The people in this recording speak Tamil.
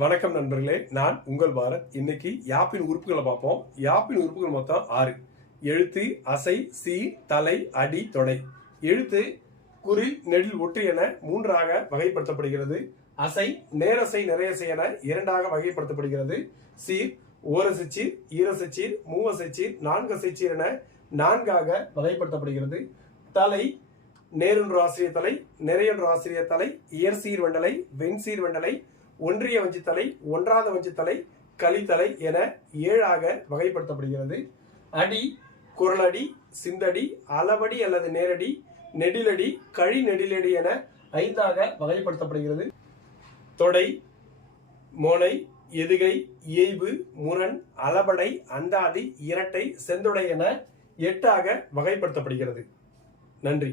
வணக்கம் நண்பர்களே நான் உங்கள் பாரத். இன்னைக்கு யாப்பின் உறுப்புகளை பார்ப்போம். யாப்பின் உறுப்புகள் மொத்தம் ஆறு. எழுத்து அசை சி தலை அடி தொடை. எழுத்து குறி நெடில் ஒட்டு என மூன்றாக வகைப்படுத்தப்படுகிறது. அசை நேரசை நிறையசை என இரண்டாக வகைப்படுத்தப்படுகிறது. சீர் ஓரசைச்சீர் ஈரசைச்சீர் மூவசைச்சீர் நான்கசைச்சீர் என நான்காக வகைப்படுத்தப்படுகிறது. தலை நேரொன்று ஆசிரியர் தலை நிறையொன்று ஆசிரியர் தலை இயற்சீர் வண்டலை வெண்சீர் வண்டலை ஒன்றிய வஞ்சித்தலை ஒன்றாத வஞ்சித்தலை கலித்தலை என ஏழாக வகைப்படுத்தப்படுகிறது. அடி குரலடி சிந்தடி அளவடி அல்லது நேரடி நெடிலடி கழி நெடிலடி என ஐந்தாக வகைப்படுத்தப்படுகிறது. தொடை மோனை எதுகை இயைபு முரண் அளபடை அந்தாதி இரட்டை செந்தொடை என எட்டாக வகைப்படுத்தப்படுகிறது. நன்றி.